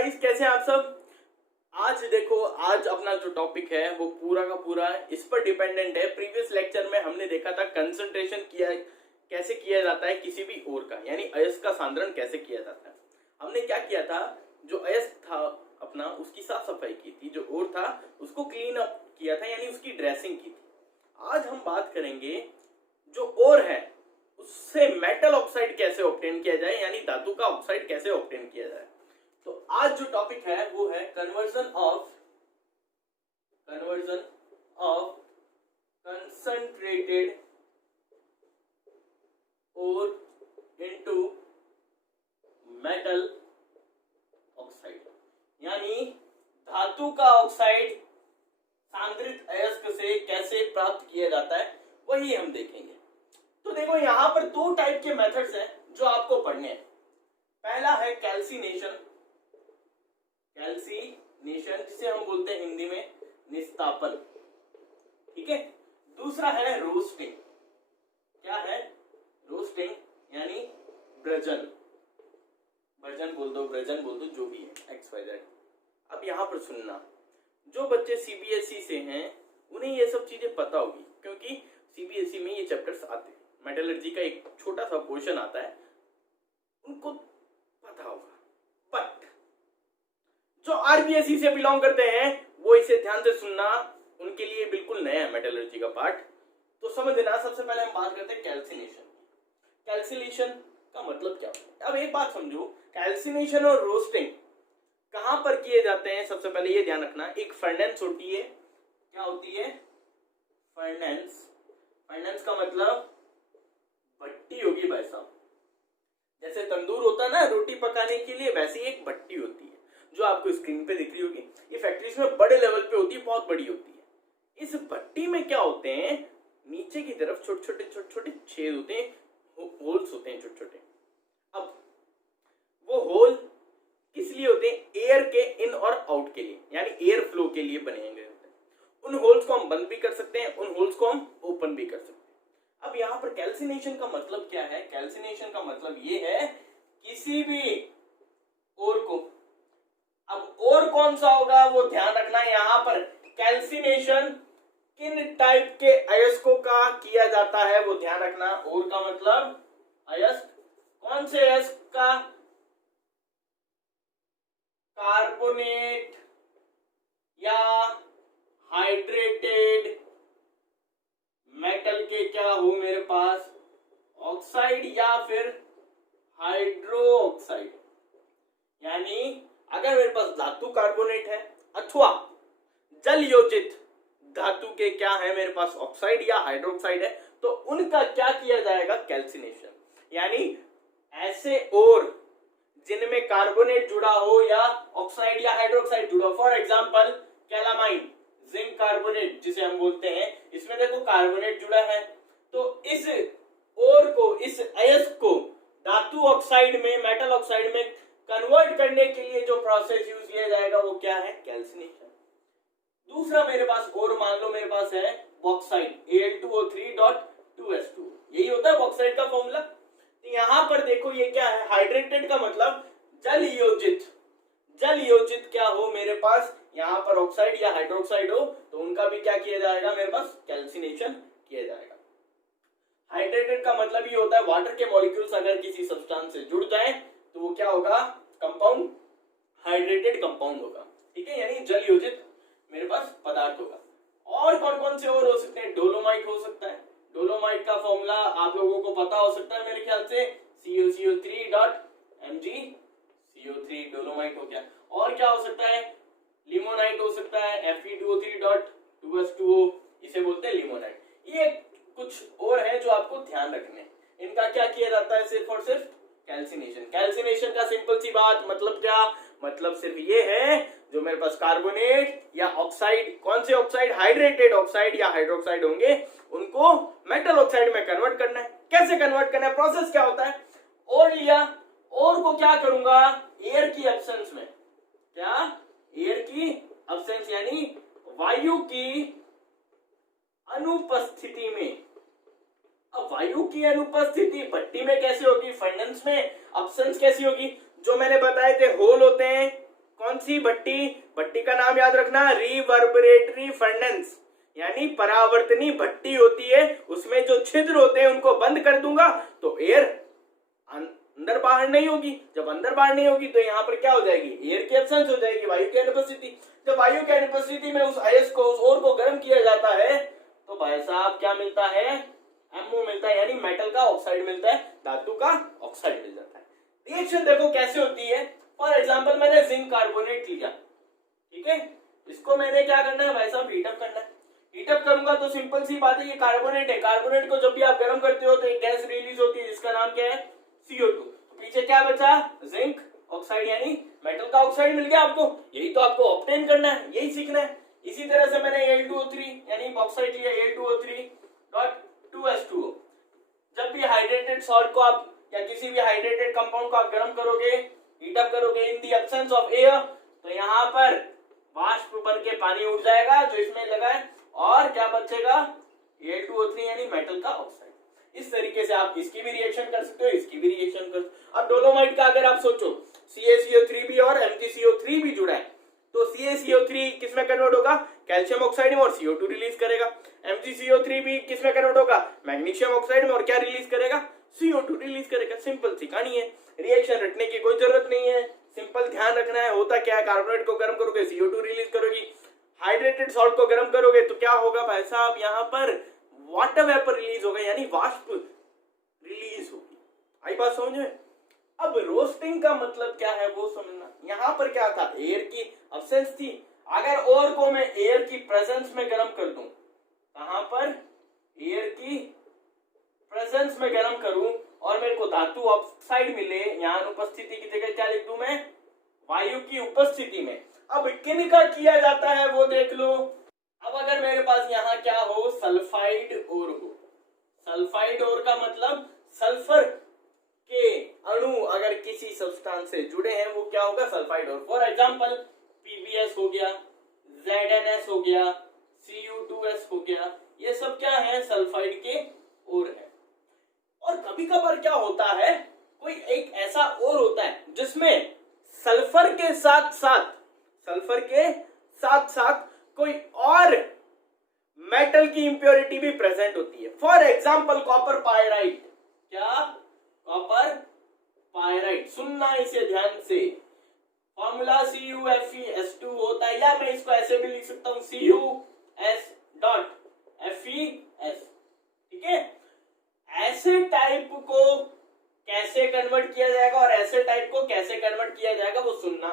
Guys, कैसे हैं आप सब। आज देखो, आज अपना जो टॉपिक है वो पूरा का पूरा इस पर डिपेंडेंट है। प्रीवियस लेक्चर में हमने देखा था कंसंट्रेशन किया कैसे किया जाता है किसी भी ओर का, यानी अयस्क का सांद्रण कैसे किया जाता है। हमने क्या किया था, जो अयस्क था अपना उसकी साफ सफाई की थी, जो ओर था उसको क्लीन अप किया था, यानी उसकी ड्रेसिंग की थी। आज हम बात करेंगे जो ओर है उससे मेटल ऑक्साइड कैसे ऑब्टेन किया जाए, यानी धातु का ऑक्साइड कैसे ऑब्टेन किया जाए। तो आज जो टॉपिक है वो है conversion of concentrated ore into metal oxide, यानी धातु का ऑक्साइड सांद्रित अयस्क से कैसे प्राप्त किया जाता है, वही हम देखेंगे। तो देखो, यहां पर दो टाइप के मेथड्स हैं जो आपको पढ़ने हैं। पहला है कैल्सिनेशन, जिसे हम बोलते हैं हिंदी में निस्तापन, ठीक है। दूसरा है रोस्टिंग। क्या है? रोस्टिंग यानी ब्रजन, बोल दो जो भी है XYZ। अब यहां पर सुनना, जो बच्चे CBSE से हैं उन्हें ये सब चीजें पता होगी, क्योंकि CBSE में ये चैप्टर्स आते हैं। मेटलर्जी का एक छोटा सा पोर्शन आता है, उनको पता होगा। बट जो RBSE से बिलोंग करते हैं वो इसे ध्यान से सुनना, उनके लिए बिल्कुल नया है मेटलर्जी का पार्ट। तो समझना, सबसे पहले हम बात करते हैं कैल्सिनेशन। कैल्सिनेशन का मतलब क्या होता है? अब एक बात समझो, कैल्सिनेशन और रोस्टिंग कहां पर किए जाते हैं। सबसे पहले ये ध्यान रखना, एक फर्नेंस होती है। क्या होती है? फर्नेंस का मतलब भट्टी होगी भाई साहब। जैसे तंदूर होता है ना रोटी पकाने के लिए, वैसे ही एक भट्टी होती है जो आपको स्क्रीन पे दिख रही होगी। ये फैक्ट्रीज में बड़े लेवल पे होती है, बहुत बड़ी होती है। इस भट्टी में क्या होते हैं, नीचे की तरफ छोटे छोटे छेद होते हैं, होल्स होते हैं छोटे छोटे। अब वो होल किस लिए होते हैं? एयर के इन और आउट के लिए, यानी एयर फ्लो के लिए बनाए गए होते हैं। उन होल्स को हम बंद भी कर सकते हैं, उन होल्स को हम ओपन भी कर सकते हैं। अब यहां पर कैल्सिनेशन का मतलब क्या है? कैल्सिनेशन का मतलब ये है किसी भी ओर को, अब ओर कौन सा होगा वो ध्यान रखना। यहां पर कैल्सिनेशन किन टाइप के अयस्कों का किया जाता है वो ध्यान रखना। ओर का मतलब अयस्क, कौन से अयस्क का? कार्बोनेट या हाइड्रेटेड मेटल के क्या हो मेरे पास, ऑक्साइड या फिर हाइड्रो ऑक्साइड। यानी अगर मेरे पास धातु कार्बोनेट है अथवा जल योजित धातु के क्या है मेरे पास, ऑक्साइड या हाइड्रोक्साइड है, तो उनका क्या किया जाएगा? कैल्सिनेशन। यानी ऐसे और जिनमें कार्बोनेट जुड़ा हो या ऑक्साइड या हाइड्रोक्साइड जुड़ा हो, for example calamine, zinc carbonate जिसे हम बोलते हैं, इसमें देखो कार्बोनेट जुड़ा है, तो इस ओर को, इस अयस्क को धातु ऑक्साइड में, मेटल ऑक्साइड में कन्वर्ट करने के लिए जो प्रोसेस यूज किया जाएगा वो क्या है? कैल्सिनेशन। दूसरा मेरे पास और मान लो मेरे पास है बॉक्साइड, Al2O3.2s2, यही होता है बॉक्साइड का फॉर्मूला। यहां पर देखो ये क्या है? हाइड्रेटेड का मतलब जल योजित क्या हो मेरे पास, यहां पर ऑक्साइड या हाइड्रोक्साइड हो, तो उनका भी क्या किया जाएगा मेरे पास? कैल्सिनेशन किया जाएगा। हाइड्रेटेड का मतलब ये होता है वाटर के मॉलिक्यूल्स अगर किसी सब्सटेंस से जुड़ जाए तो वो क्या होगा? कंपाउंड, हाइड्रेटेड कंपाउंड होगा, ठीक है, यानी जल योजित मेरे पास पदार्थ होगा। और कौन कौन से और हो सकते हैं? डोलोमाइट हो सकता है। डोलोमाइट का फॉर्मूला आप लोगों को पता हो सकता है मेरे ख्याल से, CuCO3.Mg, डोलोमाइट हो गया। और क्या हो सकता है? लिमोनाइट हो सकता है, Fe2O3.2s2O, इसे बोलते हैं लिमोनाइट। ये कुछ और है जो आपको ध्यान रखने, इनका क्या किया जाता है? सिर्फ और सिर्फ कैल्सिनेशन। कैल्सिनेशन का सिंपल सी बात मतलब क्या? मतलब सिर्फ ये है, जो मेरे पास कार्बोनेट या ऑक्साइड, कौन से ऑक्साइड? हाइड्रेटेड ऑक्साइड या हाइड्रोक्साइड होंगे, उनको मेटल ऑक्साइड में कन्वर्ट करना है। कैसे कन्वर्ट करना है? प्रोसेस क्या होता है? और लिया, और को क्या करूंगा? एयर की एब्सेंस में, क्या? एयर की एब्सेंस यानी वायु की अनुपस्थिति में। अब वायु की अनुपस्थिति भट्टी में कैसे होगी? फर्नेंस में। एब्सेंस कैसी होगी? जो मैंने बताए थे होल होते हैं, कौन सी भट्टी? भट्टी का नाम याद रखना, रिवर्बरेटरी फर्नेस, यानी परावर्तनी भट्टी होती है। उसमें जो छिद्र होते हैं उनको बंद कर दूंगा तो एयर अंदर बाहर नहीं होगी। जब अंदर बाहर नहीं होगी तो यहाँ पर क्या हो जाएगी? एयर की एब्सेंस हो जाएगी, वायु की अनुपस्थिति। जब वायु की अनुपस्थिति में उस अयस्क को, उस ओर को गर्म किया जाता है तो भाई साहब क्या मिलता है? MO मिलता है, यानी मेटल का ऑक्साइड मिलता है, धातु का ऑक्साइड मिल जाता है। रिएक्शन देखो कैसे होती है। फॉर एग्जाम्पल मैंने जिंक कार्बोनेट लिया, ठीक है, इसको मैंने क्या करना है भाई साहब? हीटअप करना है। हीटअप करूंगा तो सिंपल सी बात है, ये कार्बोनेट है। कार्बोनेट को जब भी आप गर्म करते हो तो एक गैस रिलीज होती है जिसका नाम क्या है? CO2। तो पीछे क्या बचा? जिंक ऑक्साइड, यानी मेटल का ऑक्साइड मिल गया आपको। यही तो आपको ऑब्टेन करना है, यही सीखना है। इसी तरह से मैंने Al2O3 यानी ऑक्साइड लिया, Al2O3.2H2O। जब भी हाइड्रेटेड सॉल्ट को आप या किसी भी हाइड्रेटेड कंपाउंड को आप गर्म करोगे, हीटअप करोगे in the absence of air, तो यहाँ पर वाष्प बन के पानी उड़ जाएगा जो इसमें लगा है, और क्या बचेगा? Al2O3 यानी मेटल का ऑक्साइड। इस तरीके से आप इसकी भी रिएक्शन कर सकते हो, इसकी भी रिएक्शन कर। अब डोलोमाइट का अगर आप सोचो, CaCO3 भी और MgCO3 भी जुड़ा है, तो CaCO3 किस में कन्वर्ट होगा? कैल्शियम ऑक्साइड में, और CO2 रिलीज करेगा। MgCO3 भी किस में कन्वर्ट होगा? मैग्नीशियम ऑक्साइड में, और क्या रिलीज करेगा? CO2 रिलीज करेगा। सिंपल सी कहानी है, रिएक्शन रटने की कोई जरूरत नहीं है, सिंपल ध्यान रखना है। होता क्या है? कार्बोनेट को गर्म करोगे CO2 रिलीज करोगी, हाइड्रेटेड सॉल्ट को गर्म करोगे तो क्या होगा भाई साहब? यहाँ पर वाटर वेपर रिलीज होगा, यानी वाष्प रिलीज होगी। आई बात समझ में? अब रोस्टिंग का मतलब क्या है वो समझना। यहाँ पर क्या था? एयर की अब्सेंस थी। अगर ओर को मैं एयर की प्रेजेंस में गर्म कर दूं, कहां पर? एयर की प्रेजेंस में गर्म करूं और मेरे को धातु ऑक्साइड मिले, यहाँ अनुपस्थिति की जगह क्या लिख दूं मैं? वायु की उपस्थिति में। अब किनका किया जाता है वो देख लो। अब अगर मेरे पास यहाँ क्या हो? सल्फाइड ओर हो। सल्फाइड ओर का मतलब सल्फर के अणु अगर किसी सब्सटेंस से जुड़े हैं वो क्या होगा? Sulphide ore. For example PbS हो गया, ZnS हो गया, Cu2S हो गया, ये सब क्या है? सल्फाइड के ओर है। और कभी कभार क्या होता है, कोई एक ऐसा ओर होता है जिसमें सल्फर के साथ साथ कोई और मेटल की इंप्योरिटी भी प्रेजेंट होती है। For example copper pyrite. क्या? Copper pyrite. सुनना इसे ध्यान से, फॉर्मूला CuFeS2 होता है, या मैं इसको ऐसे भी लिख सकता हूं CuS.FeS, ठीक है। ऐसे टाइप को कैसे कन्वर्ट किया जाएगा और ऐसे टाइप को कैसे कन्वर्ट किया जाएगा वो सुनना।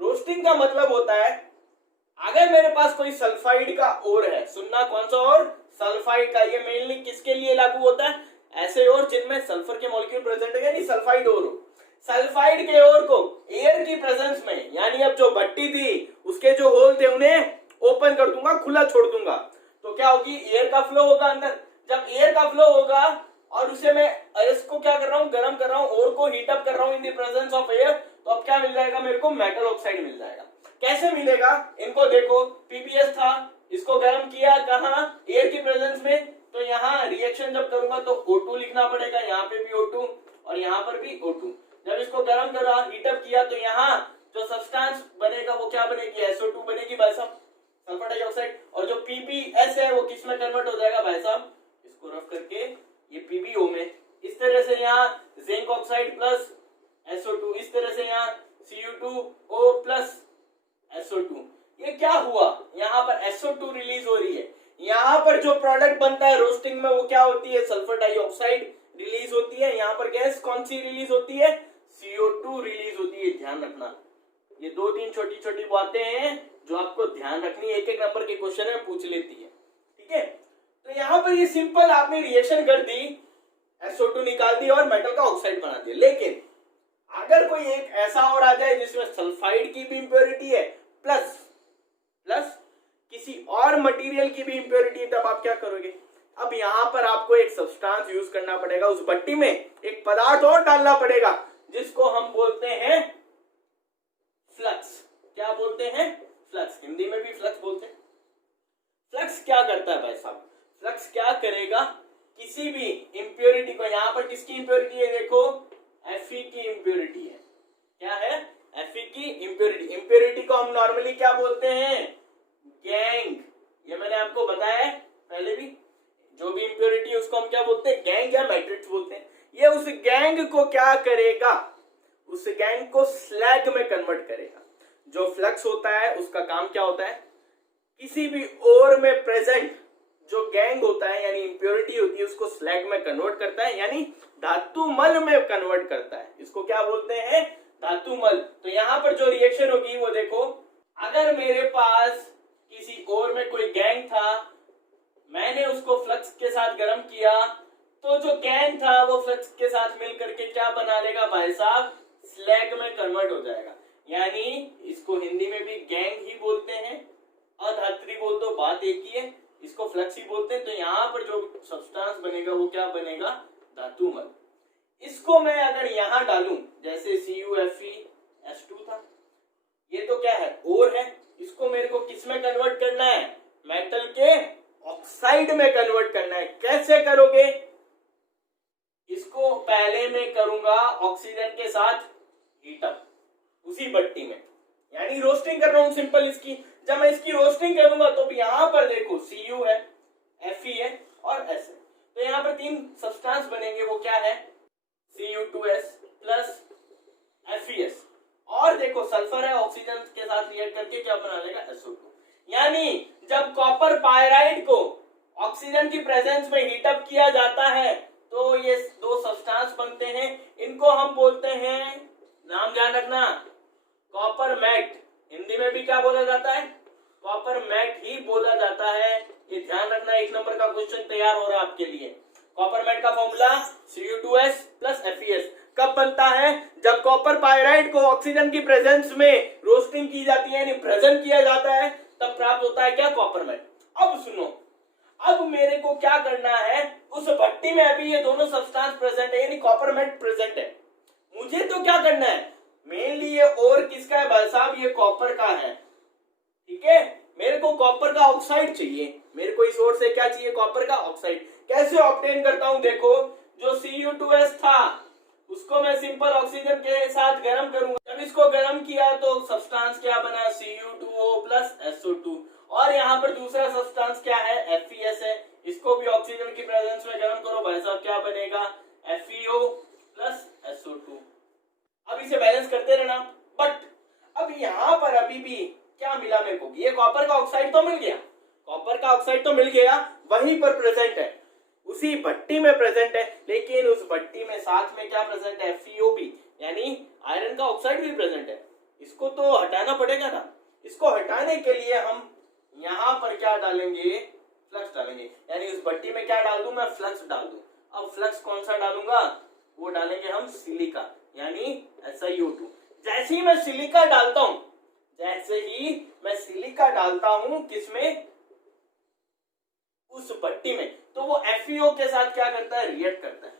रोस्टिंग का मतलब होता है, अगर मेरे पास कोई सल्फाइड का ओर है, सुनना कौन सा ओर? सल्फाइड का। ये मेनली किसके लिए लागू होता है? ऐसे ओर जिनमें सल्फर के मॉलिक्यूल प्रेजेंट है, यानी सल्फाइड ओर हो। सल्फाइड के ओर को एयर की प्रेजेंस में, यानी अब जो भट्टी थी उसके जो होल थे उन्हें ओपन कर दूंगा, खुला छोड़ दूंगा, तो क्या होगी? एयर का फ्लो होगा अंदर। जब एयर का फ्लो होगा और उसे मैं इसको क्या कर रहा हूं? गर्म कर रहा हूं, ओर को हीटअप कर रहा हूं in the presence of air, तो अब क्या मिल जाएगा मेरे को? मेटल ऑक्साइड मिल जाएगा। कैसे मिलेगा? इनको देखो, PbS था, इसको गर्म किया कहां? एयर की प्रेजेंस में, तो यहाँ रिएक्शन जब करूंगा तो O2 लिखना पड़ेगा, यहाँ पे भी O2 और यहाँ पर भी O2। जब इसको गर्म करा, हीटअप किया, तो यहाँ जो सब्सटेंस बनेगा वो क्या बनेगी? SO2 बनेगी भाई साहब, सल्फर डाइऑक्साइड। और जो PbS है वो किस में कन्वर्ट हो जाएगा भाई साहब? इसको रफ करके ये PbO में। इस तरह से यहाँ जिंक ऑक्साइड प्लस SO2, इस तरह से यहाँ Cu2O प्लस SO2। ये क्या हुआ? यहाँ पर SO2 रिलीज हो रही है। यहाँ पर जो प्रोडक्ट बनता है रोस्टिंग में वो क्या होती है? सल्फर डाइऑक्साइड रिलीज होती है। यहाँ पर गैस कौन सी रिलीज होती है? CO2 रिलीज होती है। ध्यान रखना, ये 2-3 छोटी छोटी बातें हैं जो आपको ध्यान रखनी है, एक एक नंबर के क्वेश्चन में पूछ लेती है, ठीक है। तो यहाँ पर ये सिंपल आपने रिएक्शन कर दी, SO2 निकाल दी और मेटल का ऑक्साइड बना दिया। लेकिन अगर कोई एक ऐसा और आ जाए जिसमें सल्फाइड की भी इंप्योरिटी है प्लस किसी और मटेरियल की भी इंप्योरिटी है, तब आप क्या करोगे? अब यहाँ पर आपको एक सब्सटेंस यूज करना पड़ेगा, उस भट्टी में एक पदार्थ और डालना पड़ेगा जिसको हम बोलते हैं फ्लक्स। क्या बोलते हैं? फ्लक्स। हिंदी में भी फ्लक्स बोलते हैं। फ्लक्स क्या करता है भाई साहब? फ्लक्स क्या करेगा? किसी भी इंप्योरिटी को, यहाँ पर किसकी इंप्योरिटी है? देखो, Fe की इंप्योरिटी है। क्या है? Fe की इम्प्योरिटी को हम नॉर्मली क्या बोलते हैं? गैंग। ये मैंने आपको बताया है पहले भी, जो भी इम्प्योरिटी है उसको हम क्या बोलते हैं? गैंग या मैट्रिक्स बोलते हैं। ये उस गैंग को क्या करेगा? उस गैंग को स्लैग में कन्वर्ट करेगा। जो फ्लक्स होता है उसका काम क्या होता है? किसी भी ओर में प्रेजेंट जो गैंग होता है यानी इम्प्योरिटी होती है उसको स्लैग में कन्वर्ट करता है, यानी धातुमल में कन्वर्ट करता है। इसको क्या बोलते हैं? धातुमल। तो यहां पर जो रिएक्शन होगी वो देखो, अगर मेरे पास किसी और में कोई गैंग था, मैंने उसको फ्लक्स के साथ गर्म किया, तो जो गैंग था वो फ्लक्स के साथ मिल करके क्या बना लेगा भाई साहब? स्लैग में कन्वर्ट हो जाएगा। यानी इसको हिंदी में भी गैंग ही बोलते हैं, अधात्री बोल दो, बात एक ही है। इसको फ्लक्स ही बोलते हैं। तो यहाँ पर जो सब्सटेंस बनेगा वो क्या बनेगा? धातुमल। इसको मैं अगर यहां डालूं, जैसे CuFeS2 था, ये तो क्या है? ओर है। इसको मेरे को किस में कन्वर्ट करना है? मेटल के ऑक्साइड में कन्वर्ट करना है। कैसे करोगे? इसको पहले मैं करूंगा ऑक्सीजन के साथ हीटअप उसी भट्टी में, यानी रोस्टिंग कर रहा हूं सिंपल इसकी। जब मैं इसकी रोस्टिंग करूंगा तो यहां पर देखो Cu है, Fe है और S है। तो यहां पर तीन सब्सटेंस बनेंगे, वो क्या है? Cu2S प्लस FeS, और देखो सल्फर है, ऑक्सीजन के साथ रिएक्ट करके क्या बना लेगा? SO2। यानी जब कॉपर पायराइड को ऑक्सीजन की प्रेजेंस में हीटअप किया जाता है तो ये दो सब्सटेंस बनते हैं। इनको हम बोलते हैं, नाम ध्यान रखना, कॉपर मैट। हिंदी में भी क्या बोला जाता है? कॉपर मैट ही बोला जाता है। ये ध्यान रखना, 1 नंबर का क्वेश्चन तैयार हो रहा है आपके लिए। कॉपर मैट का फॉर्मूला Cu2S प्लस FeS कब बनता है? जब कॉपर पायराइड को ऑक्सीजन की प्रेजेंस में रोस्टिंग की जाती है, यानी प्रेजेंट किया जाता है, तब प्राप्त होता है क्या? Copper matte. अब सुनो, अब मेरे को क्या करना है? उस भट्टी में अभी ये दोनों सब्सटेंस प्रेजेंट है, यानी कॉपर मैट प्रेजेंट है। मुझे तो क्या करना है? मेनली ये और किसका है भाई साहब? ये कॉपर का है, ठीक है। मेरे को कॉपर का ऑक्साइड चाहिए, मेरे को इस ओर से क्या चाहिए? कॉपर का ऑक्साइड। कैसे ऑब्टेन करता हूं? देखो, जो Cu2S था उसको मैं सिंपल ऑक्सीजन के साथ गर्म करूंगा। जब इसको गर्म किया तो सब्सटेंस क्या बना? Cu2O plus SO2। और यहाँ पर दूसरा सब्सटेंस क्या है? FeS है। इसको भी ऑक्सीजन की प्रेजेंस में गर्म करो भाई साहब, क्या बनेगा? FeO plus SO2। अब इसे बैलेंस करते रहना। बट अब यहाँ पर अभी भी क्या मिला मेरे को? ये कॉपर का ऑक्साइड तो मिल गया, कॉपर का ऑक्साइड तो मिल गया, वहीं पर प्रेजेंट है, उसी भट्टी में प्रेजेंट है। लेकिन उस भट्टी में साथ में क्या प्रेजेंट है? FeO भी, यानी आयरन का ऑक्साइड भी प्रेजेंट है। इसको तो हटाना पड़ेगा ना। इसको हटाने के लिए हम यहाँ पर क्या डालेंगे? फ्लक्स डालेंगे। यानी उस भट्टी में क्या डाल दूं मैं? फ्लक्स डाल दूं। अब फ्लक्स कौन सा डालूंगा? वो डालेंगे हम सिलिका, यानी SiO2। जैसे ही मैं सिलिका डालता हूं, किसमें? उस भट्टी में, तो वो FeO के साथ क्या करता है? रिएक्ट करता है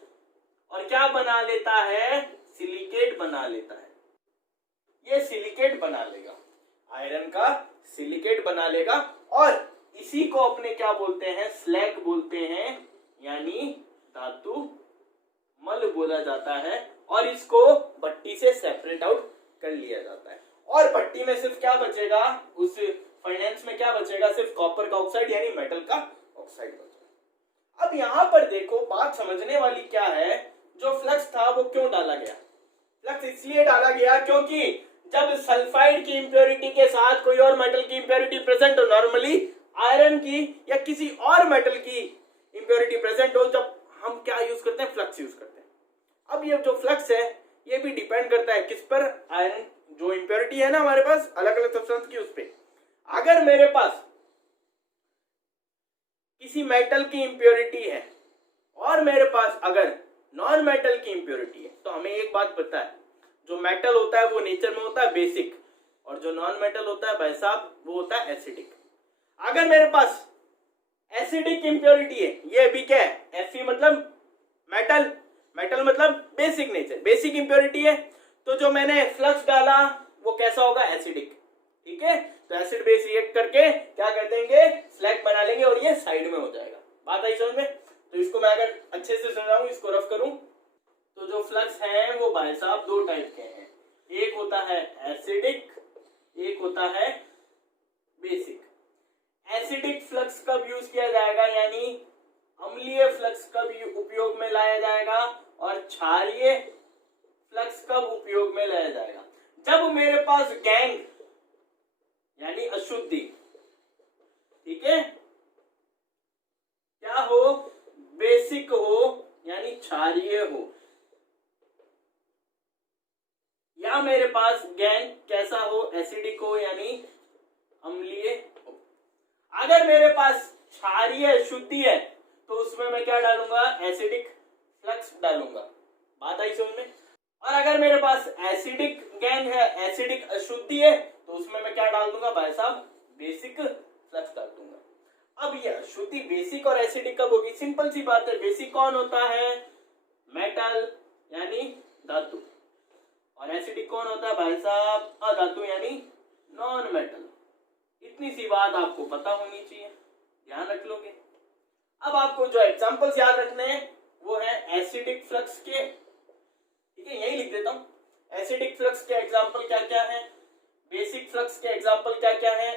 और क्या बना लेता है? सिलिकेट बना लेता है। ये सिलिकेट बना लेगा, आयरन का सिलिकेट बना लेगा, और इसी को अपने क्या बोलते हैं? स्लैग बोलते हैं, यानी धातु मल बोला जाता है। और इसको भट्टी से सेपरेट आउट कर लिया जाता है। और भट्टी में सिर्फ क्या बचेगा? उस फाइनेंस में क्या बचेगा? सिर्फ कॉपर का ऑक्साइड, यानी मेटल का ऑक्साइड बचेगा। अब यहां पर देखो, बात समझने वाली क्या है, जो फ्लक्स था वो क्यों डाला गया? फ्लक्स इसलिए डाला गया क्योंकि जब सल्फाइड की इंप्योरिटी के साथ कोई और मेटल की इंप्योरिटी प्रेजेंट हो, नॉर्मली आयरन की या किसी और मेटल की इंप्योरिटी प्रेजेंट हो, जब हम क्या यूज करते हैं? फ्लक्स यूज करते हैं। अब ये जो फ्लक्स है ये भी डिपेंड करता है किस पर? आयरन जो इंप्योरिटी है ना हमारे पास अलग अलग सब्सटेंस की, उस पे। अगर मेरे पास किसी मेटल की इंप्योरिटी है और मेरे पास अगर नॉन मेटल की इंप्योरिटी है, तो हमें एक बात पता है, जो मेटल होता है वो नेचर में होता है बेसिक, और जो नॉन मेटल होता है भाई साहब वो होता है एसिडिक। अगर मेरे पास एसिडिक इंप्योरिटी है, ये भी क्या है? Fe मतलब मेटल, मेटल मतलब बेसिक नेचर, बेसिक इंप्योरिटी है, तो जो मैंने फ्लक्स डाला वो कैसा होगा? एसिडिक, ठीक है। तो एसिड बेस रिएक्ट करके क्या कर देंगे? स्लैग बना लेंगे और ये साइड में हो जाएगा। बात आई समझ में? तो इसको मैं अगर अच्छे से समझाऊं, इसको रफ करूं, तो जो फ्लक्स है वो भाई साहब दो टाइप के हैं। एक होता है एसिडिक, एक होता है बेसिक। एसिडिक फ्लक्स कब यूज किया जाएगा, यानी अम्लीय फ्लक्स कब उपयोग में लाया जाएगा, और क्षारीय फ्लक्स कब उपयोग में लाया जाएगा, जब मेरे पास गैंग यानी अशुद्धि, ठीक है, क्या हो, बेसिक हो यानी क्षारीय हो, या मेरे पास गैंग कैसा हो, एसिडिक हो यानी अम्लीय हो। अगर मेरे पास क्षारीय शुद्धि है तो उसमें मैं क्या डालूंगा, एसिडिक फ्लक्स डालूंगा। बात आई समझ में। और अगर मेरे पास एसिडिक गैंग है, एसिडिक अशुद्धि है, तो उसमें मैं क्या डाल दूंगा भाई साहब, बेसिक फ्लक्स डाल दूंगा। अब ये अशुद्धि बेसिक और एसिडिक कब होगी, सिंपल सी बात है। बेसिक कौन होता है, मेटल यानी धातु, और एसिडिक कौन होता है भाई साहब, अधातु यानी नॉन मेटल। इतनी सी बात आपको पता होनी चाहिए, ध्यान रख लोगे। अब आपको जो एग्जांपल्स याद रखने हैं वो है एसिडिक फ्लक्स के, ठीक है, यही लिख देता हूं। एसिडिक फ्लक्स के एग्जांपल क्या क्या है, बेसिक फ्लक्स के एग्जांपल क्या क्या है,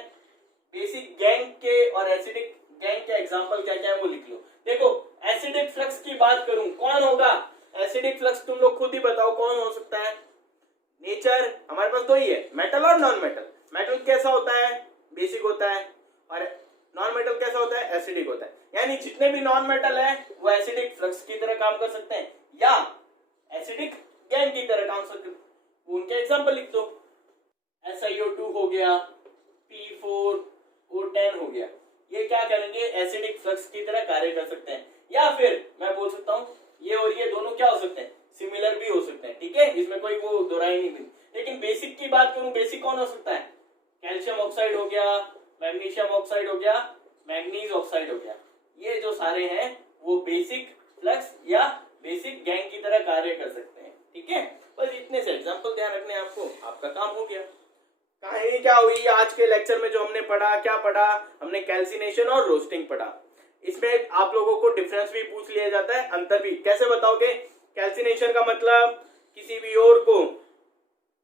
बेसिक गैंग के और एसिडिक गैंग के एग्जांपल क्या क्या है वो लिख लो। देखो एसिडिक फ्लक्स की बात करूं, कौन होगा एसिडिक फ्लक्स, तुम लोग खुद ही बताओ कौन हो सकता है। नेचर हमारे पास दो ही है, मेटल और नॉन मेटल। मेटल कैसा होता है, बेसिक होता है, और नॉन मेटल कैसा होता है, एसिडिक होता है। यानी जितने भी नॉन मेटल है वो एसिडिक फ्लक्स की तरह काम कर सकते हैं या एसिडिक गैंग की तरह काम कर सकते हैं, उनके एग्जांपल लिख दो। SiO2 हो गया, P4O10 हो गया, ये क्या करेंगे, एसिडिक फ्लक्स की तरह कार्य कर सकते हैं। या फिर मैं बोल सकता हूं ये और ये दोनों क्या हो सकते हैं, सिमिलर भी हो सकते हैं, ठीक है, इसमें कोई वो दोहराई नहीं मिली। लेकिन बेसिक की बात करूं, बेसिक कौन हो सकता है, कैल्शियम ऑक्साइड हो गया, मैग्नीशियम ऑक्साइड हो गया, मैग्नीज ऑक्साइड हो गया, ये जो सारे हैं वो बेसिक फ्लक्स या बेसिक गैंग की तरह कार्य कर सकते हैं, ठीक है। बस इतने से एग्जांपल ध्यान रखने आपको, आपका काम हो गया। कहानी क्या हुई आज के लेक्चर में, जो हमने पढ़ा, क्या पढ़ा हमने, कैल्सिनेशन और रोस्टिंग पढ़ा। इसमें आप लोगों को डिफरेंस भी पूछ लिया जाता है, अंतर भी। कैसे बताओगे, कैल्सिनेशन का मतलब किसी भी ओर को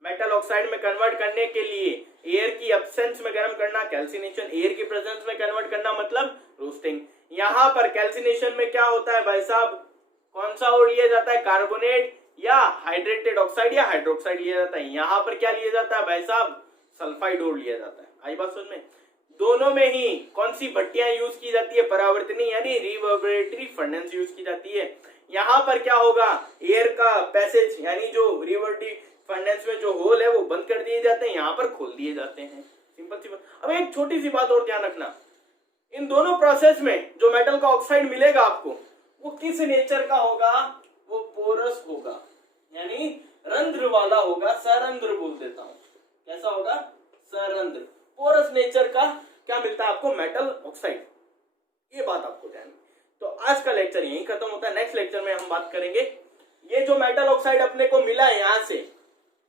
मेटल ऑक्साइड में कन्वर्ट करने के लिए एयर की एब्सेंस में गर्म करना कैल्सिनेशन, एयर की प्रेजेंस में कन्वर्ट करना मतलब रोस्टिंग। यहाँ पर कैल्सिनेशन में क्या होता है भाई साहब, कौन सा ओर लिया जाता है, कार्बोनेट या हाइड्रेटेड ऑक्साइड या हाइड्रोक्साइड लिया जाता है। यहाँ पर क्या लिया जाता है भाई साहब, सल्फाइड ओर लिया जाता है। आई बात समझ में। दोनों में ही कौन सी भट्टियां यूज की जाती है, परावर्तनी यानी रिवर्बरेटरी फर्नेस यूज की जाती है। यहाँ पर क्या होगा, एयर का पैसेज यानी जो रिवर्बरेटरी फर्नेस में जो होल है वो बंद कर दिए जाते हैं, यहाँ पर खोल दिए जाते हैं। सिंपल सी बात। अब एक छोटी सी बात और ध्यान रखना, इन दोनों प्रोसेस में जो मेटल का ऑक्साइड मिलेगा आपको वो किस नेचर का होगा, वो पोरस होगा, यानी रंध्र वाला होगा, सरंध्र बोल देता हूं। कैसा होगा, सरंध्र। पोरस नेचर का क्या मिलता है आपको, मेटल ऑक्साइड। ये बात आपको ध्यान। तो आज का लेक्चर यहीं खत्म होता है। नेक्स्ट लेक्चर में हम बात करेंगे ये जो मेटल ऑक्साइड अपने को मिला है यहाँ से,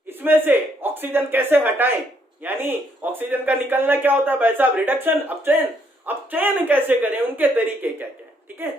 इसमें से ऑक्सीजन कैसे हटाएं, यानी ऑक्सीजन का निकलना क्या होता है भाई साहब, रिडक्शन, अपचयन। अपचयन कैसे करें, उनके तरीके क्या क्या है, ठीक है।